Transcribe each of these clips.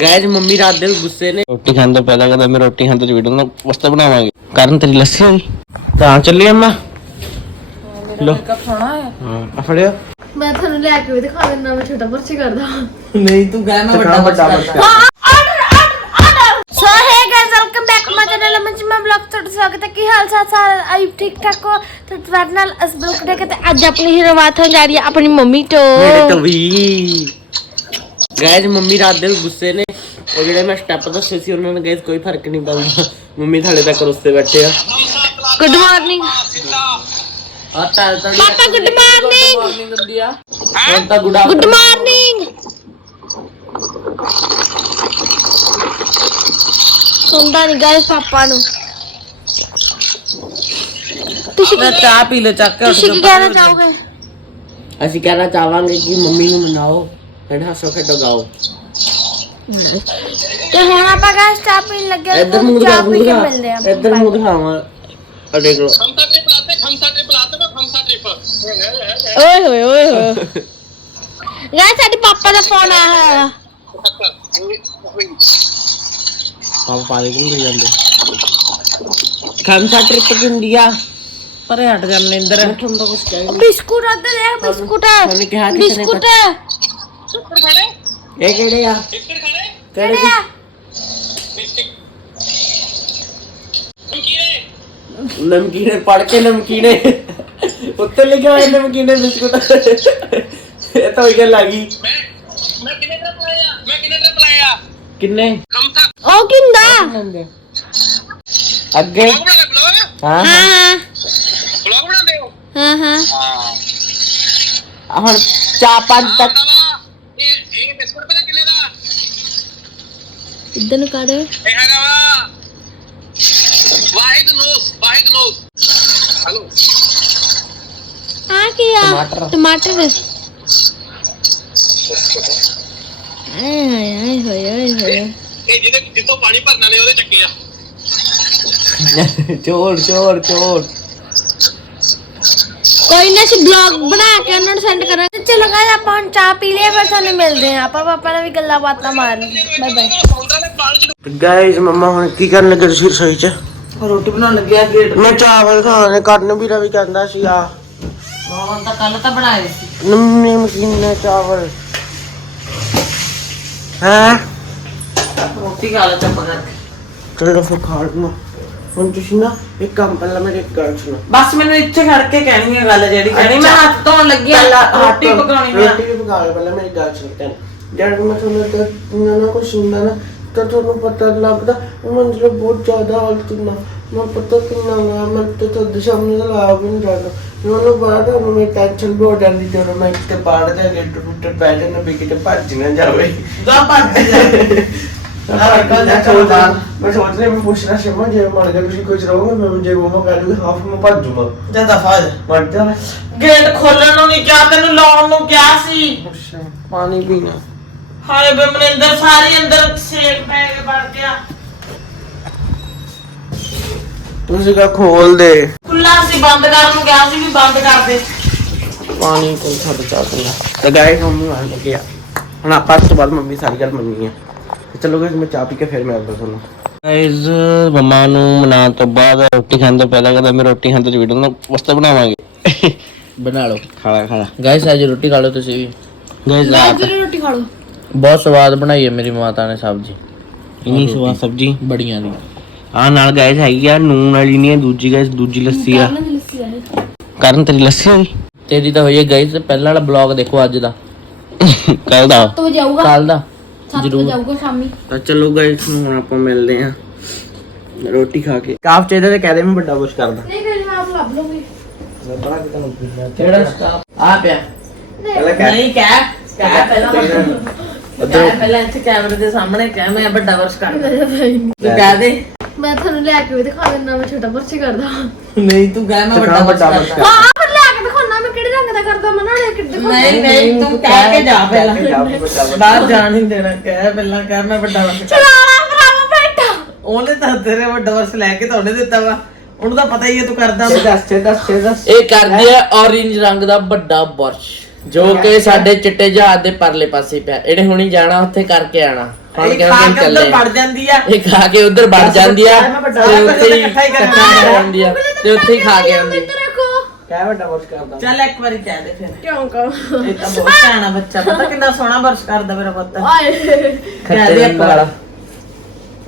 Guys mummy ਰਾਤ ਦੇ ਗੁੱਸੇ ਨੇ। ਰੋਟੀ ਖਾਣ ਤੋਂ ਪਹਿਲਾਂ ਕਹਿੰਦਾ ਮੈਂ ਰੋਟੀ ਖਾਣ ਤੋਂ ਵੀਡੀਓ ਨਾ ਵਸਤਾ ਬਣਾਵਾਂਗੇ। ਕਰਨ ਤੇਰੀ ਲੱਸੀ ਹੋਈ ਤਾਂ ਚੱਲੀ ਅੰਮਾ। ਲੋ ਖਾਣਾ ਹੈ। ਹਾਂ ਆ ਫੜਿਓ। ਮੈਂ ਤੁਹਾਨੂੰ ਲੈ ਕੇ ਵੀ ਦਿਖਾ ਦਿੰਦਾ ਮੈਂ ਛੋਟਾ ਪਰਚੀ ਕਰਦਾ। ਨਹੀਂ ਤੂੰ ਕਹਿ ਮੈਂ ਵੱਡਾ ਆਰਡਰ ਸੋ ਹੈ guys welcome back my channel ਮੈਂ ਮੈਂ ਬਲੌਗ ਤੁਹਾਡਾ ਸਵਾਗਤ ਹੈ। ਕੀ ਹਾਲ ਚਾਲ ਸਾਰੇ? ਆਈ ਠੀਕ ਠਾਕ ਹੋ? ਤੇ ਤੁਹਾਡੇ ਨਾਲ ਅਸ ਬਲੌਗ ਦੇ ਕੇ ਤੇ ਅੱਜ ਆਪਣੀ ਸ਼ੁਰੂਆਤ ਹੋਣ ਜਾ ਰਹੀ ਹੈ ਆਪਣੀ ਮੰਮੀ ਤੋਂ। ਮੇਰੇ ਤੋਂ ਵੀ। ਗਾਇਜ਼ ਮੰਮੀ ਰਾਤ ਦੇ ਗੁੱਸੇ ਨੇ। ਉਹ ਜਿਹੜੇ ਮੈਂ ਸਟੈਪ ਦੱਸੇ ਸੀ ਉਹਨਾਂ ਨੇ ਗਾਇਜ਼ ਕੋਈ ਫ਼ਰਕ ਨਹੀਂ ਪੈਂਦਾ। ਮੰਮੀ ਥਾਲੇ ਤੱਕ ਰੁੱਸੇ ਬੈਠੇ ਆ। ਗੁੱਡ ਮਾਰਨਿੰਗ ਆ ਤਾਂ ਤਾਂ ਪਾਪਾ ਗੁੱਡ ਮਾਰਨਿੰਗ ਮਾਰਨਿੰਗ ਹੁੰਦੀ ਆ। ਹੁਣ ਤਾਂ ਗੁੱਡਾ ਗੁੱਡ ਮਾਰਨਿੰਗ ਸੁਣਦਾ ਨਹੀਂ ਪਾਪਾ ਨੂੰ। ਤੁਸੀਂ ਮੈਂ ਚਾਹ ਪੀ ਲੈ ਚੱਕ ਕੇ ਉੱਠ ਤੁਸੀਂ ਕੀ ਕੇ ਕਹਿਣਾ ਚਾਹੋਗੇ? ਅਸੀਂ ਕਹਿਣਾ ਚਾਹਾਂਗੇ ਕਿ ਮੰਮੀ ਨੂੰ ਮਨਾਓ। Nandahas ako kay Dagaw. तो हमारा पास चापी लग गया इधर मुँह दिखा मुँह दिखा इधर मुँह दिखा हमारा देख लो खमसा ट्रिप लाते खमसा ट्रिप लाते ना खमसा ट्रिप ओए होए ओए होए गाइस साडे पापा दा फ़ोन आया है पापा पाले क्यों नहीं जाते खमसा ट्रिप क्यों दिया परे हट जा मनिंदर ठंडा बिस्कुट आते देख बिस्कुट बिस्कुट ਬਿਸਕੁਟ ਖਾਣੇ? ਇਹ ਕਿਹੜੇ ਆ? ਬਿਸਕੁਟ ਖਾਣੇ? ਕਿਹੜੇ ਆ? ਨਮਕੀਨੇ? ਪੜ ਕੇ ਨਮਕੀਨੇ। ਉੱਤੇ ਲਿਖਿਆ ਹੋਇਆ ਨਮਕੀਨੇ ਬਿਸਕੁਟ। ਇਹ ਤਾਂ ਹੋਈ ਗੱਲ ਆ ਗਈ। ਮੈਂ ਮੈਂ ਕਿੰਨੇ ਟਰਪ ਲਾਇਆ ਮੈਂ ਕਿੰਨੇ ਟਰਪ ਲਾਇਆ ਕਿੰਨੇ? ਕਮ ਤੱਕ ਉਹ ਕਿੰਦਾ? ਅੱਗੇ? ਬਲੌਗ ਬਣਾ ਲੈ ਬਲੌਗ? ਹਾਂ ਹਾਂ। ਹਾਂ ਬਲੌਗ ਬਣਾਉਂਦੇ ਹੋ? ਹਾਂ ਹਾਂ। ਹਾਂ। ਹੁਣ ਚਾਰ ਪੰਜ ਤੱਕ ਨਵਾਂ ਇਦਾਂ ਨੂੰ ਕਰ। ਇਹ ਹੈਗਾ ਵਾ। ਵਾਹਿਦ ਨੋਸ ਵਾਹਿਦ ਨੋਸ। ਹਲੋ। ਆ ਕੀ ਆ? ਟਮਾਟਰ। ਟਮਾਟਰ। ਆਏ ਹਾਏ ਆਏ ਹੋਏ ਆਏ ਹੋਏ। ਇਹ ਜਿਹਦੇ ਜਿੱਥੋਂ ਪਾਣੀ ਭਰਨਾ ਨੇ ਉਹਦੇ ਚੱਕੇ ਆ। ਚੋਰ ਚੋਰ ਚੋਰ ਕੋਈ ਨਾ ਅਸੀਂ ਬਲੌਗ ਬਣਾ ਕੇ ਉਹਨਾਂ ਨੂੰ ਸੈਂਡ ਕਰਾਂਗੇ। ਚਲੋ ਗਾਇਸ ਆਪਾਂ ਹੁਣ ਚਾਹ ਪੀ ਲਈਏ ਫਿਰ ਤੁਹਾਨੂੰ ਮਿਲਦੇ ਹਾਂ। ਆਪਾਂ ਪਾਪਾ ਨਾਲ ਵੀ ਗੱਲਾਂ ਬਾਤਾਂ ਮਾਰ ਬਾਏ ਬਾਏ ਹੁੰਦਾ ਨੇ ਪਾਣੀ ਚ ਗਾਇਸ ਮੰਮਾ ਹੁਣ ਕੀ ਕਰਨ ਲੱਗੇ ਤੁਸੀਂ ਰਸੋਈ 'ਚ? ਰੋਟੀ ਬਣਾਉਣ ਲੱਗਿਆ ਗੇਟ ਮੈਂ ਚਾਵਲ ਖਾਣੇ ਕਰਨ ਵੀ ਰਵੀ ਕਹਿੰਦਾ ਸੀ ਆ ਹਾਂ ਤਾਂ ਕੱਲ ਤਾਂ ਬਣਾਏ ਸੀ। ਨਮਕੀਨ ਚਾਵਲ। ਹਾਂ? ਰੋਟੀ ਖਾ ਲੈ ਚੱਪ ਕਰਕੇ। ਚਲੋ ਫਿਰ ਖਾ ਲਵਾਂ ਹੁਣ ਤੁਸੀਂ ਨਾ ਇੱਕ ਕੰਮ ਪਹਿਲਾਂ ਮੇਰੇ ਗੱਲ ਸੁਣੋ। ਬਸ ਮੈਨੂੰ ਇੱਥੇ ਖੜ ਕੇ ਕਹਿਣੀ ਹੈ ਗੱਲ ਜਿਹੜੀ ਕਹਿਣੀ ਮੈਂ ਹੱਥ ਧੋਣ ਲੱਗੀ ਆ ਰੋਟੀ ਪਕਾਉਣੀ ਆ ਰੋਟੀ ਵੀ ਪਕਾ ਲਓ ਪਹਿਲਾਂ ਮੇਰੀ ਗੱਲ ਸੁਣ ਕੇ ਜਦ ਮੈਂ ਤੁਹਾਨੂੰ ਦੱਸਣਾ ਨਾ ਕੁਛ ਹੁੰਦਾ ਨਾ ਤਾਂ ਤੁਹਾਨੂੰ ਪਤਾ ਲੱਗਦਾ ਉਹ ਮੰਜਲੇ ਬਹੁਤ ਜ਼ਿਆਦਾ ਹਾਲਤ ਨਾ ਮੈਂ ਪਤਾ ਕਿੰਨਾ ਮੈਂ ਮੈਂ ਤਾਂ ਤੁਹਾਡੇ ਸਾਹਮਣੇ ਤਾਂ ਲਾ ਵੀ ਨਹੀਂ ਸਕਦਾ ਮੈਨੂੰ ਬਾਅਦ ਨੂੰ ਮੈਂ ਟੈਨਸ਼ਨ ਵੀ ਹੋ ਜਾਂਦੀ ਜਦੋਂ ਮੈਂ ਕਿਤੇ ਬਾਹਰ ਜਾ ਕੇ ਟੁੱਟ ਪੈ ਜਾਣਾ ਵੀ ਕਿਤੇ ਭੱਜ ਨਾ ਜਾਵੇ। ਜਾ ਭੱਜ ਜਾ ਮੈਂ ਸੋਚ ਰਿਹਾ ਮੈਂ ਮੈਂ ਪੁੱਛਣਾ ਸ਼ਮਾ ਜੇ ਮਰ ਗਿਆ ਤੁਸੀਂ ਕੁਝ ਰਹੋਗੇ ਮੈਂ ਜੇ ਮਮਾ ਕਹਿ ਦੂਗੀ ਹਾਫ ਮੈਂ ਭੱਜ ਜੂਗਾ ਜਾ ਦਫਾ ਮਰ ਜਾ ਗੇਟ ਖੋਲਣ ਨੂੰ ਨਹੀਂ ਕਿਹਾ ਤੈਨੂੰ ਲਾਉਣ ਨੂੰ ਕਿਹਾ ਸੀ। ਅੱਛਾ ਪਾਣੀ ਪੀਣਾ। ਹਾਏ ਬੇ ਮਨਿੰਦਰ ਸਾਰੀ ਅੰਦਰ ਸੇਕ ਪੈ ਕੇ ਵੜ ਗਿਆ। ਤੁਸੀਂ ਕਾ ਖੋਲ ਦੇ। ਖੁੱਲਾ ਸੀ ਬੰਦ ਕਰਨ ਨੂੰ ਕਿਹਾ ਸੀ ਵੀ ਬੰਦ ਕਰ ਦੇ। ਪਾਣੀ ਕੋਲ ਛੱਡ ਚਾਹਤਾ ਤਾਂ ਗਾਇਸ ਮੰਮੀ ਆਣ ਲੱਗੇ ਆ ਹੁਣ ਆਪਾਂ ਇਸ ਤੋਂ ਬਾਅਦ ਮੰਮੀ ਸਾਰੀ ਗੱਲ ਮੰਨੀ ਹੈ ਤੇ ਚਲੋ ਗਾਇਸ ਮੈਂ ਚਾਹ ਪੀ ਕੇ ਫਿਰ ਮਿਲਦਾ ਤੁਹਾਨੂੰ। ਗਾਇਸ ਮਮਾ ਨੂੰ ਮਨਾਉਣ ਤੋਂ ਬਾਅਦ ਰੋਟੀ ਖਾਣ ਤੋਂ ਪਹਿਲਾਂ ਕਹਿੰਦਾ ਮੈਂ ਰੋਟੀ ਖਾਣ ਤੋਂ ਵੀਡੀਓ ਨਾ ਵਸਤਾ ਬਣਾਵਾਂਗੇ। ਬਣਾ ਲਓ। ਖਾਲਾ ਖਾਲਾ ਗਾਇਸ ਅੱਜ ਰੋਟੀ ਖਾ ਲਓ ਤੁਸੀਂ ਵੀ। ਗਾਇਸ ਰਾਤ ਰੋਟੀ ਖਾ ਲਓ। ਬਹੁਤ ਸਵਾਦ ਬਣਾਈ ਹੈ ਮੇਰੀ ਮਾਤਾ ਨੇ ਸਬਜ਼ੀ। ਇਨੀ ਸਵਾਦ ਸਬਜੀ? ਬੜੀਆਂ ਦੀ। ਆ ਨਾਲ ਗਾਇਸ ਹੈਗੀ ਆ ਨੂਨ ਵਾਲੀ ਨਹੀਂ ਹੈ ਦੂਜੀ ਗਾਇਸ ਦੂਜੀ ਲੱਸੀ ਆ। ਆ ਕਰਨ ਤੇਰੀ ਲੱਸੀ ਹੋਈ ਤੇਰੀ ਤਾਂ ਹੋਈ ਹੈ ਗਾਇਸ ਪਹਿਲਾਂ ਵਾਲਾ ਬਲੌਗ ਦੇਖੋ ਅੱਜ ਦਾ। ਕੱਲ ਦਾ? ਤੋਂ ਜਾਊਗਾ। ਕੱਲ ਦਾ। 7 ਵਜੇ ਜਾਊਗਾ ਸ਼ਾਮੀ। ਤਾਂ ਚਲੋ ਗਾਇਸ ਹੁਣ ਆਪਾਂ ਮਿਲਦੇ ਆ ਰੋਟੀ ਖਾ ਕੇ। ਕਾਫ ਚਾਹੀਦਾ ਤੇ ਕਹਦੇ ਮੈਂ ਵੱਡਾ ਕੁਛ ਕਰਦਾ। ਨਹੀਂ ਫਿਰ ਮੈਂ ਆਪ ਲੱਭ ਲੂੰਗੀ ਬੜਾ ਕਿਤਾ ਨੂੰ ਪੀਣਾ ਕਿਹੜਾ ਸਟਾਪ? ਆ ਪਿਆ। ਨਹੀਂ ਕਹਿ। ਕਹਿ ਪਹਿਲਾਂ ਕਹਿ ਪਹਿਲਾਂ ਇੱਥੇ ਕੈਮਰੇ ਦੇ ਸਾਹਮਣੇ ਕਹਿ ਮੈਂ ਵੱਡਾ ਵਰਸ਼ ਕਰਦਾ ਤੂੰ ਕਹਿ ਦੇ। ਮੈਂ ਤੁਹਾਨੂੰ ਲੈ ਕੇ ਵੀ ਦਿਖਾ ਦਿੰਦਾ ਮੈਂ ਛੋਟਾ ਪਰਚੀ ਕਰਦਾ। ਹਾਂ ਨਹੀਂ ਤੂੰ ਕਹਿ ਮੈਂ ਵੱਡਾ ਵਰਸ਼ ਕਰਦਾ। ਫਿਰ ਲੈ ਕੇ ਦਿਖਾਉਣਾ ਮੈਂ ਕਿਹੜੇ ਰੰਗ ਦਾ ਕਰਦਾ ਮੈਂ ਨਾਲੇ ਕਿੱਡੇ ਨਹੀਂ ਨਹੀਂ ਤੂੰ ਕਹਿ ਕੇ ਜਾ ਪਹਿਲਾਂ। ਪਹਿਲਾਂ ਬਾਹਰ ਜਾਣ ਨਹੀਂ ਦੇਣਾ ਕਹਿ ਪਹਿਲਾਂ ਕਹਿ ਮੈਂ ਵੱਡਾ ਵਰਸ਼ ਕਰਦਾ ਚਲਾਣਾ ਭਰਾਵਾ ਬੈਠਾ। ਉਹਨੇ ਤਾਂ ਤੇਰੇ ਵੱਡਾ ਵਰਸ਼ ਲੈ ਕੇ ਤਾਂ ਉਹਨੇ ਦਿੱਤਾ ਵਾ। ਉਹਨੂੰ ਤਾਂ ਪਤਾ ਹੀ ਹੈ ਤੂੰ ਕਰਦਾ। ਦੱਸ ਛੇ ਦੱਸ ਛੇ ਦੱਸ। ਇਹ ਕਰਦੇ ਆ ਔਰੇਂਜ ਰੰਗ ਦਾ ਵੱਡਾ ਬੁਰਸ਼ ਜੋ ਕਿ ਸਾਡੇ ਚਿੱਟੇ ਜਹਾਜ਼ ਦੇ ਪਰਲੇ ਪਾਸੇ ਪਿਆ। ਇਹਨੇ ਹੁਣੀ ਜਾਣਾ ਉੱਥੇ ਕਰਕੇ ਆਣਾ। ਫੜ ਇਹ ਕੇ ਖਾ ਕੇ ਚੱਲੇ। ਅੰਦਰ ਵੜ ਜਾਂਦੀ ਆ। ਇਹ ਖਾ ਕੇ ਉਧਰ ਵੜ ਜਾਂਦੀ ਆ। ਤੇ ਉੱਥੇ ਹੀ ਇਕੱਠਾ ਹੀ ਜਾਂਦੀ ਆ। ਤੇ ਉੱਥੇ ਹੀ ਖਾ ਕੇ ਆਉਂਦੀ ਕਹਿ ਵੱਡਾ ਬਸ ਕਰਦਾ। ਚੱਲ ਇੱਕ ਵਾਰੀ ਕਹਿ ਦੇ ਫਿਰ। ਕਿਉਂ ਕਹੋ? ਇਹ ਤਾਂ ਬਹੁਤ ਸਿਆਣਾ ਬੱਚਾ। ਪਤਾ ਕਿੰਨਾ ਸੋਹਣਾ ਬਰਸ਼ ਕਰਦਾ ਮੇਰਾ ਪੁੱਤ। ਆਏ ਕਹਿ ਦੇ ਇੱਕ ਵਾਰ।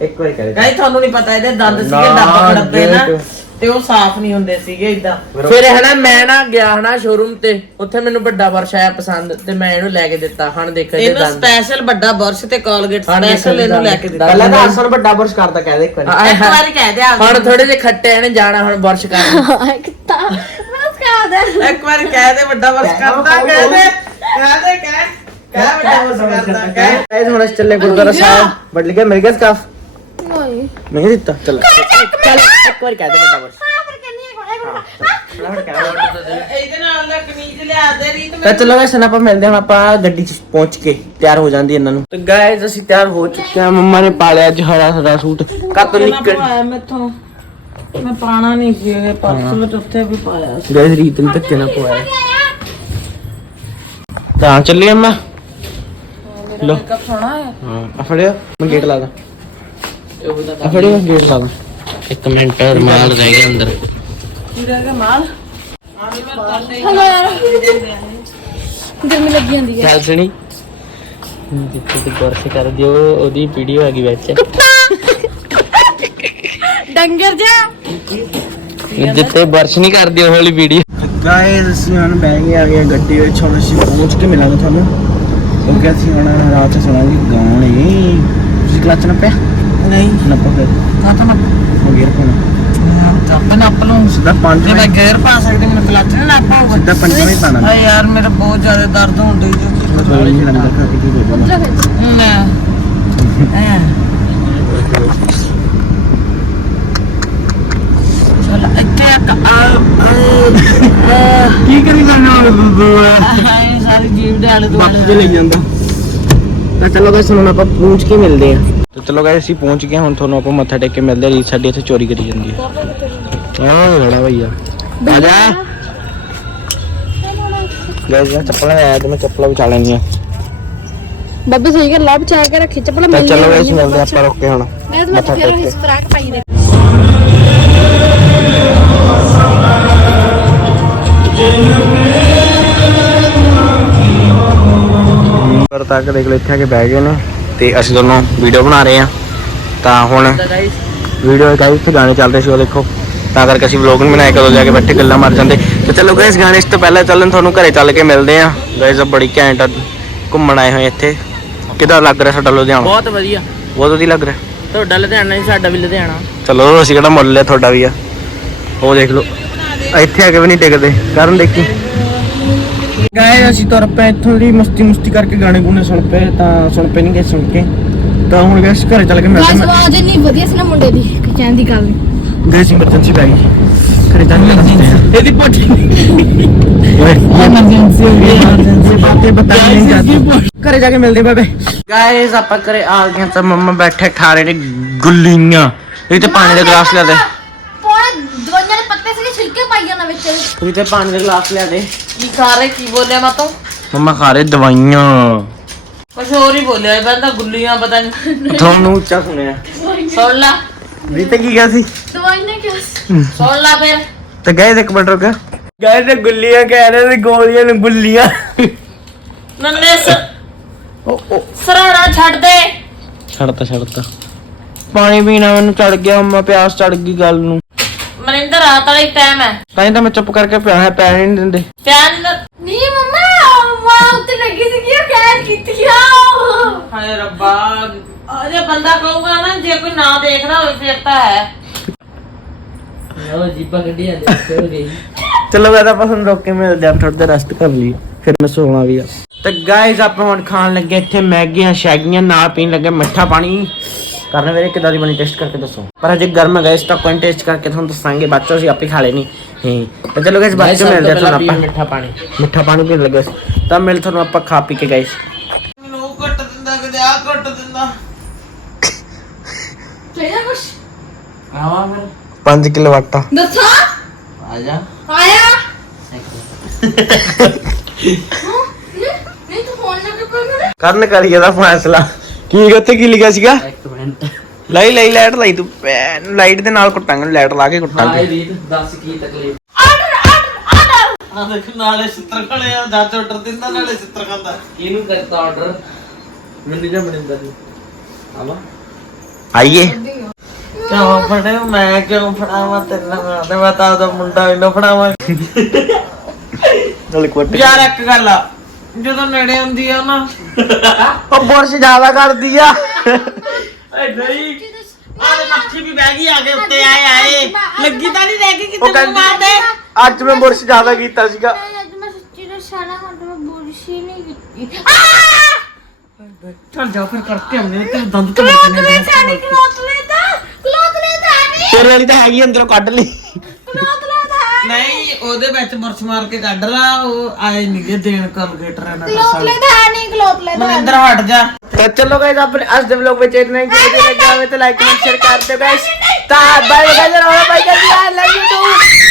ਇੱਕ ਵਾਰੀ ਕਹਿ ਗਾਈ ਤੁਹਾਨੂੰ ਨਹੀਂ ਪਤਾ ਇਹਦੇ ਦੰਦ ਸੀਗੇ ਨਾ। ਤੇ ਉਹ ਸਾਫ਼ ਨਹੀਂ ਹੁੰਦੇ ਸੀਗੇ ਇਦਾਂ ਫਿਰ ਹਨਾ ਮੈਂ ਨਾ ਗਿਆ ਹਨਾ ਸ਼ੋਰੂਮ ਤੇ ਉੱਥੇ ਮੈਨੂੰ ਵੱਡਾ ਵਰਸ਼ ਆਇਆ ਪਸੰਦ ਤੇ ਮੈਂ ਇਹਨੂੰ ਲੈ ਕੇ ਦਿੱਤਾ ਹਣ ਦੇਖੋ ਇਹਦੇ ਇਹਨੂੰ ਦੰਦ। ਸਪੈਸ਼ਲ ਵੱਡਾ ਬਰਸ਼ ਤੇ ਕੋਲਗੇਟ ਹਾਂ, ਸਪੈਸ਼ਲ ਇਹਨੂੰ ਲੈ ਕੇ ਦਿੱਤਾ। ਪਹਿਲਾਂ ਤਾਂ ਅਸਲ ਵੱਡਾ ਬਰਸ਼ ਕਰਦਾ ਕਹਿ ਦੇ ਇੱਕ ਵਾਰੀ। ਆਏ ਇੱਕ ਹਾਏ। ਵਾਰੀ ਕਹਿ ਦੇ ਆ। ਹੁਣ ਥੋੜੇ ਜਿਹੇ ਖੱਟੇ ਇਹਨੇ ਜਾਣਾ ਹੁਣ ਵਰਸ਼ ਕਰਨ। ਕਿਤਾ ਬਸ ਕਾ ਦੇ। ਇੱਕ ਵਾਰੀ ਕਹਿ ਦੇ ਵੱਡਾ ਬਰਸ਼ ਕਰਦਾ ਕਹਿ ਦੇ। ਕਹਿ ਦੇ ਕਹਿ। ਕਹਿ ਵੱਡਾ ਬਰਸ਼ ਕਰਦਾ ਕਹਿ। ਗਾਇਸ ਹੁਣ ਅਸੀਂ ਚੱਲੇ ਗੁਰਦੁਆਰਾ ਸਾਹਿਬ ਬਟ ਲਿਆ ਮਿਲ ਗਿਆ ਸਕਾਫ। ਨਹੀਂ ਮੈਂ ਨਹੀਂ ਦਿੱਤਾ ਚੱਲ। ਚੱਲ ਇੱਕ ਵਾਰੀ ਕਹਿ ਦੇ ਵੱਡਾ ਬਰਸ਼ ਇਹਦੇ ਨਾਲ ਦਾ ਕਮੀਜ਼ ਲਿਆ ਦੇ ਰੀਤ ਤਾਂ ਚਲੋ ਗਾਇਸ ਆਪਾਂ ਮਿਲਦੇ ਹਾਂ ਹੁਣ ਆਪਾਂ ਗੱਡੀ 'ਚ ਪਹੁੰਚ ਕੇ ਤਿਆਰ ਹੋ ਜਾਂਦੀ ਇਹਨਾਂ ਨੂੰ। ਤੇ ਗਾਇਸ ਅਸੀਂ ਤਿਆਰ ਹੋ ਚੁੱਕੇ ਹਾਂ। ਮੰਮਾ ਨੇ ਪਾ ਲਿਆ ਅੱਜ ਹਰਾ ਹਰਾ ਸੂਟ। ਕੱਤ ਨਿਕਲ ਪਾਇਆ ਮੈਥੋਂ। ਮੈਂ ਪਾਣਾ ਨਹੀਂ ਸੀ ਪਰਸੋਂ ਮੈਂ ਉੱਥੇ ਵੀ ਪਾਇਆ ਸੀ। ਗਾਇਸ ਰੀਤ ਨੇ ਧੱਕੇ ਨਾਲ ਪਵਾਇਆ। ਤਾਂ ਚੱਲੀ ਅੰਮਾ ਲੋ ਮੇਕਅਪ ਸੋਹਣਾ ਹੈ। ਹਾਂ ਆ ਫੜਿਓ ਮੈਂ ਗੇਟ ਲਾ ਦਾਂ। ਆ ਫੜਿਓ ਗੇਟ ਲਾ ਦਾਂ। ਇੱਕ ਮਿੰਟ ਰਮਾਲ ਰਹਿ ਗਿਆ ਅੰਦਰ। ਕੀ ਰਹਿ ਗਿਆ ਮਾਲ? ਹਲੋ ਯਾਰ। ਗਰਮੀ ਲੱਗੀ ਜਾਂਦੀ ਹੈ। ਚੱਲ ਸੁਣੀ? ਜਿੱਥੇ ਤੇ ਕਰ ਦਿਓ ਉਹਦੀ ਵੀਡੀਓ ਆ ਗਈ ਵਿੱਚ। ਡੰਗਰ ਜਾ ਜਿੱਥੇ ਬਰਸ਼ ਨਹੀਂ ਕਰਦੇ ਉਹ ਵਾਲੀ ਵੀਡੀਓ ਗਾਇਸ ਅਸੀਂ ਹੁਣ ਬਹਿ ਗਏ ਆ ਗਏ ਗੱਡੀ ਵਿੱਚ। ਹੁਣ ਅਸੀਂ ਪਹੁੰਚ ਕੇ ਮਿਲਾਂਗੇ ਤੁਹਾਨੂੰ। ਕਿਉਂਕਿ ਅਸੀਂ ਹੁਣ ਰਾਤ ਚ ਸੁਣਾਂਗੇ ਗਾਣੇ ਤੁਸੀਂ ਕਲਚ ਨਾ ਪਿਆ ਨਹੀਂ। ਨਾ ਪਾ ਫਿਰ। ਕਾਹਤੋਂ ਨਾ ਹੋ ਗਿਆ ਚੱਪ ਨੱਪ ਲੂੰ ਸਿੱਧਾ ਪੰਜ ਜੇ ਮੈਂ ਗੇਅਰ ਪਾ ਸਕਦੀ ਮੈਨੂੰ ਕਲੱਚ ਨਹੀਂ ਨੱਪ ਹੋਊਗਾ। ਸਿੱਧਾ ਪੰਜਵੇਂ ਹੀ ਪਾਣਾ ਹਾਏ ਯਾਰ ਮੇਰਾ ਬਹੁਤ ਜ਼ਿਆਦਾ ਦਰਦ ਹੁੰਦੀ ਜੀ ਥੋੜੀ ਜਿਹੀ ਲੰਗਰ ਖਾ ਕੇ ਕੀ ਹੋ ਜਾਣਾ। ਨਾ। ਆ ਕੀ ਕਰੀ ਜਾਣਾ ਹਾਏ ਸਾਰੀ ਜੀਵ ਦੇ ਆਲੇ ਦੁਆਲੇ। ਦੇ ਲਈ ਜਾਂਦਾ। ਤਾਂ ਚਲੋ ਗਾਇਸ ਹੁਣ ਆਪਾਂ ਪਹੁੰਚ ਕੇ ਮਿਲਦੇ ਆ ਤੇ ਚਲੋ ਗਾਇਸ ਅਸੀਂ ਪਹੁੰਚ ਗਏ ਹੁਣ ਤੁਹਾਨੂੰ ਆਪਾਂ ਮੱਥਾ ਟੇਕ ਕੇ ਮਿਲਦੇ ਰੀਤ ਸਾਡੀ ਇੱਥੇ ਚੋਰੀ ਕਰੀ ਜਾਂਦੀ ਹੈ। ਆਹ ਲੜਾ ਭਈਆ ਆ। ਜਾ। ਗਾਇਸ ਮੈਂ ਚੱਪਲਾਂ ਆਇਆ ਤੇ ਮੈਂ ਚੱਪਲਾਂ ਵਿਚਾ ਲੈਣੀਆਂ ਬੱਬੇ ਸਹੀ ਗੱਲ ਆ ਬਚਾ ਕੇ ਰੱਖੀ ਚੱਪਲ ਤਾਂ ਚਲੋ ਗਾਇਸ ਮਿਲਦੇ ਆਪਾਂ ਰੁਕ ਕੇ ਹੁਣ। ਮੈਂ ਮੱਥਾ ਟੇਕ ਕੇ। ਫਰਾਕ ਪਾਈ ਪਰ ਤੱਕ ਦੇਖ ਲਓ ਇੱਥੇ ਆ ਕੇ ਬਹਿ ਗਏ ਨੇ। ਤੇ ਅਸੀਂ ਦੋਨੋਂ ਵੀਡੀਓ ਬਣਾ ਰਹੇ ਆ ਤਾਂ ਹੁਣ ਵੀਡੀਓ ਗਾਇਸ ਤੇ ਗਾਣੇ ਚੱਲ ਰਹੇ ਸੀ ਉਹ ਦੇਖੋ। ਤਾਂ ਕਰਕੇ ਅਸੀਂ ਵਲੌਗ ਨਹੀਂ ਬਣਾਇਆ ਕਦੋਂ ਜਾ ਕੇ ਬੈਠੇ ਗੱਲਾਂ ਮਾਰ ਜਾਂਦੇ। ਤੇ ਚਲੋ ਗਾਇਸ ਗਾਣੇ ਇਸ ਤੋਂ ਪਹਿਲਾਂ ਚੱਲਣ ਤੁਹਾਨੂੰ ਘਰੇ ਚੱਲ ਕੇ ਮਿਲਦੇ ਆ ਗਾਇਸ ਬੜੀ ਘੈਂਟ ਘੁੰਮਣ ਆਏ ਹੋਏ ਇੱਥੇ। ਕਿਦਾਂ ਲੱਗ ਰਿਹਾ ਸਾਡਾ ਲੁਧਿਆਣਾ? ਬਹੁਤ ਵਧੀਆ। ਬਹੁਤ ਵਧੀਆ ਲੱਗ ਰਿਹਾ। ਤੁਹਾਡਾ ਲੁਧਿਆਣਾ ਹੀ ਸਾਡਾ ਵੀ ਲੁਧਿਆਣਾ। ਚਲੋ ਅਸੀਂ ਕਿਹੜਾ ਮੁੱਲ ਲਿਆ ਤੁਹਾਡਾ ਵੀ ਆ। ਉਹ ਦੇਖ ਲਓ। ਇੱਥੇ ਆ ਕੇ ਵੀ ਨਹੀਂ ਟਿਕਦੇ। ਕਰਨ ਦੇਖੀ। ਗਾਇ ਅਸੀਂ ਤੁਰ ਪਏ ਇੱਥੋਂ ਮਸਤੀ ਮਸਤੀ ਕਰਕੇ ਗਾਣੇ ਗੁਣੇ ਸੁਣ ਪਏ ਤਾਂ ਸੁਣ ਪਏ ਨਹੀਂ ਗਏ ਸੁਣ ਕੇ। ਤਾਂ ਹੁਣ ਗਏ ਘਰੇ ਚੱਲ ਕੇ ਮੈਂ ਆਵਾਜ਼ ਨਹੀਂ ਵਧੀਆ ਸੀ ਨਾ ਮੁੰਡੇ ਦੀ ਕਹਿਣ ਦੀ ਗੱਲ ਗਏ ਸੀ ਮਰਜੈਂਸੀ ਪੈ ਗਈ ਘਰੇ ਜਾਣ ਲੱਗ ਜੀ ਇਹਦੀ ਪੱਟੀ। ਐਮਰਜੈਂਸੀ ਹੋ ਗਈ ਐਮਰਜੈਂਸੀ ਬਾਤੇ ਬਤਾ ਨਹੀਂ ਜਾਂਦੀ। ਘਰੇ ਜਾ ਕੇ ਮਿਲਦੇ ਬਾਬੇ। ਗਾਇਸ ਆਪਾਂ ਘਰੇ ਆ ਗਏ ਤਾਂ ਮੰਮਾ ਬੈਠੇ ਖਾ ਰਹੇ ਨੇ ਗੁੱਲੀਆਂ। ਇਹ ਤੇ ਪਾਣੀ ਦਾ ਗਲਾਸ ਲੈ ਲੈ ਪਾਈ ਜਾਣਾ ਵਿੱਚ। ਇਹ ਤੇ ਪਾਣੀ ਦਾ ਗਲਾਸ ਲਿਆ ਦੇ। ਕੀ ਖਾ ਰਹੇ ਕੀ ਬੋਲਿਆ ਮੈਂ ਤੋਂ ਮੰਮਾ ਖਾ ਰਹੇ ਦਵਾਈਆਂ। ਕੁਛ ਹੋਰ ਹੀ ਬੋਲਿਆ ਇਹ ਬੰਦਾ ਗੁੱਲੀਆਂ ਪਤਾ ਨਹੀਂ ਤੁਹਾਨੂੰ ਉੱਚਾ ਸੁਣਿਆ। ਸੁਣ ਲਾ। ਵੀ ਤੇ ਕੀ ਗਿਆ ਸੀ? ਦਵਾਈਆਂ ਕਿਉਂ? ਸੁਣ ਲਾ ਫਿਰ। ਤੇ ਗਏ ਇੱਕ ਮਿੰਟ ਰੁਕ। ਗਏ ਤੇ ਗੁੱਲੀਆਂ ਕਹਿ ਰਹੇ ਤੇ ਗੋਲੀਆਂ ਨੂੰ ਗੁੱਲੀਆਂ। ਨੰਨੇ ਸ ਸਰਾਣਾ ਛੱਡ ਦੇ। ਛੱਡਤਾ ਛੱਡਤਾ। ਪਾਣੀ ਪੀਣਾ ਮੈਨੂੰ ਚੜ ਗਿਆ ਅੰਮਾ ਪਿਆਸ ਚੜ ਗਈ ਗੱਲ ਨੂੰ। ਮਨਿੰਦਰ ਰਾਤ ਵਾਲਾ ਹੀ ਟਾਈਮ ਹੈ। ਤਾਂ ਹੀ ਤਾਂ ਮੈਂ ਚੁੱਪ ਕਰਕੇ ਪਿਆ ਹੈ ਪੈਣ ਹੀ ਨਹੀਂ ਦਿੰਦੇ। ਪਿਆਨ ਨਹੀਂ ਮੰਮਾ ਵਾਹ ਉੱਤੇ ਲੱਗੀ ਸੀ ਕਿ ਕੈਦ ਕੀਤੀ ਆ ਹਾਏ ਰੱਬਾ ਅਜੇ ਬੰਦਾ ਕਹੂਗਾ ਨਾ ਜੇ ਕੋਈ ਨਾ ਦੇਖਦਾ ਹੋਵੇ ਫਿਰ ਤਾਂ ਹੈ। ਉਹ ਜੀਪਾ ਗੱਡੀ ਜਾਂਦੇ ਹੋ ਗਈ ਚਲੋ ਮੈਂ ਤਾਂ ਆਪਾਂ ਹੁਣ ਰੋਕ ਕੇ ਮਿਲਦੇ ਆਂ ਥੋੜੀ ਦੇਰ ਰੈਸਟ ਕਰ ਲਈ ਫਿਰ ਮੈਂ ਸੋਣਾ ਵੀ ਆ। ਤੇ ਗਾਇਜ਼ ਆਪਾਂ ਹੁਣ ਖਾਣ ਲੱਗੇ ਇੱਥੇ ਮੈਗੀਆਂ ਸ਼ੈਗੀਆਂ ਨਾਲ ਪੀਣ ਲੱਗੇ ਮਿੱਠਾ ਪਾਣੀ। ਕਰਨੇ ਵੀਰੇ ਕਿਦਾਂ ਦੀ ਬਣੀ ਟੈਸਟ ਕਰਕੇ ਦੱਸੋ। ਪਰ ਅਜੇ ਗਰਮ ਹੈ ਗਾਇਜ਼ ਤਾਂ ਕੋਈ ਟੈਸਟ ਕਰਕੇ ਤੁਹਾਨੂੰ ਦੱਸਾਂਗੇ ਬਾਅਦ ਚੋਂ ਅਸੀਂ ਆਪੇ ਖਾ ਲੈਣੀ। ਹਾਂ। ਤਾਂ ਚਲੋ ਗਾਇਜ਼ ਬਾਅਦ ਚੋਂ ਮਿਲਦੇ ਆਂ ਤੁਹਾਨੂੰ ਆਪਾਂ। ਮਿੱਠਾ ਪਾਣੀ। ਮਿੱਠਾ ਪਾਣੀ ਪੀਣ ਲੱਗੇ। ਤਾਂ ਮਿਲ ਤੁਹਾਨੂੰ ਆਪਾਂ ਖਾ ਪੀ ਕੇ ਗਾਇਜ਼ ਮੈਨੂੰ ਉਹ ਦਿੰਦਾ ਕਦੇ ਆ ਕੱਟ ਦਿੰਦਾ। ਚਾਹੀਦਾ ਕੁਛ। ਆਵਾ ਫਿਰ। 5 ਕਿਲੋ ਆਟਾ। ਦੱਸਾਂ। ਆ ਜਾ। ਆਇਆ। ਨਹੀਂ ਨਹੀਂ ਤੂੰ ਫੋਨ ਨਾ ਕਰ ਕੋਈ ਮੇਰੇ। ਕਰਨ ਕਰੀਏ ਦਾ ਫੈਸਲਾ। ਕੀ ਉੱਥੇ? ਕੀ ਲਿਖਿਆ ਸੀਗਾ? ਇੱਕ ਮਿੰਟ। ਲਈ ਲਈ ਲਾਈਟ ਲਾਈ ਤੂੰ। ਭੈਣ ਲਾਈਟ ਦੇ ਨਾਲ ਕੁੱਟਾਂਗੇ ਲਾਈਟ ਲਾ ਕੇ ਹਾਏ ਕੁੱਟਾਂਗੇ ਰੀਤ ਦੱਸ ਕੀ ਤਕਲੀਫ। ਆ ਦੇਖ ਨਾਲੇ ਛਿੱਤਰ ਖਲੇ ਆ ਜੱਜ ਆਰਡਰ ਦਿੰਦਾ ਨਾਲੇ ਛਿੱਤਰ ਖਾਂਦਾ। ਕਿਹਨੂੰ ਕਰਤਾ ਆਰਡਰ ਮੈਨੂੰ ਜਾਂ ਮਨਿੰਦਰ ਨੂੰ। ਆਵਾ। ਆਈਏ। ਕਿਉਂ ਫੜੇ ਮੈਂ ਕਿਉਂ ਫੜਾਵਾਂ ਤੈਨੂੰ ਤੇ ਮੈਂ ਤਾਂ ਉਹਦਾ ਮੁੰਡਾ ਇਹਨੂੰ ਫੜਾਵਾਂ। ਨਾਲ ਕੁੱਟ। ਯਾਰ ਇੱਕ ਗੱਲ ਆ। ਜਦੋਂ ਨੇੜੇ ਹੁੰਦੀ ਆ ਨਾ। ਉਹ ਬੁਰਸ਼ ਜ਼ਿਆਦਾ ਕਰਦੀ ਆ। ਏ ਨਹੀਂ ਆਹ ਮੱਛੀ ਵੀ ਬਹਿ ਗਈ ਆ ਕੇ ਉੱਤੇ ਆਏ ਆਏ। ਲੱਗੀ ਤਾਂ ਨਹੀਂ ਰਹਿ ਗਈ ਉਹ ਕਿਤੇ ਕਹਿੰਦੀ ਮਾਰ ਦੇ ਅੱਜ ਮੈਂ ਬੁਰਸ਼ ਜ਼ਿਆਦਾ ਕੀਤਾ ਸੀਗਾ। ਅੱਜ ਮੈਂ ਸੱਚੀ ਦਾ ਸਾਰਾ ਹੱਥ ਮੈਂ ਬੁਰਸ਼ੀ ਨਹੀਂ ਕੀਤੀ। ਚੱਲ ਜਾ ਫਿਰ ਕਰਕੇ ਆਉਂਦੇ ਤੇ ਦੰਦ ਤੇ ਕਲੋਤ ਲੈ ਥਾਣੀ ਕਲੋਤ ਲੈ ਦਾ ਕਲੋਤ ਲੈ ਥਾਣੀ ਤੇਰੇ ਵਾਲੀ ਤਾਂ ਹੈਗੀ ਅੰਦਰੋਂ ਕੱਢ ਲਈ। ਕਲੋਤ ਲੈ ਥਾਣੀ ਨਹੀਂ ਉਹਦੇ ਵਿੱਚ ਮੁਰਸ ਮਾਰ ਕੇ ਕੱਢ ਲਾ ਉਹ ਆਏ ਨਹੀਂਗੇ ਦੇਣ ਕੋਲਗੇਟਰ ਇਹਨਾਂ ਦਾ ਲੋਕ ਲੈ ਦਾ ਨਹੀਂ ਲੋਕ ਲੈ ਦਾ ਮਹਿੰਦਰ ਹਟ ਜਾ तो चलो गाइस आप आज के व्लॉग पे चैनल नहीं किया तो लाइक कमेंट शेयर कर दो गाइस तो बाय बाय और बाय कर दिया लव यू टू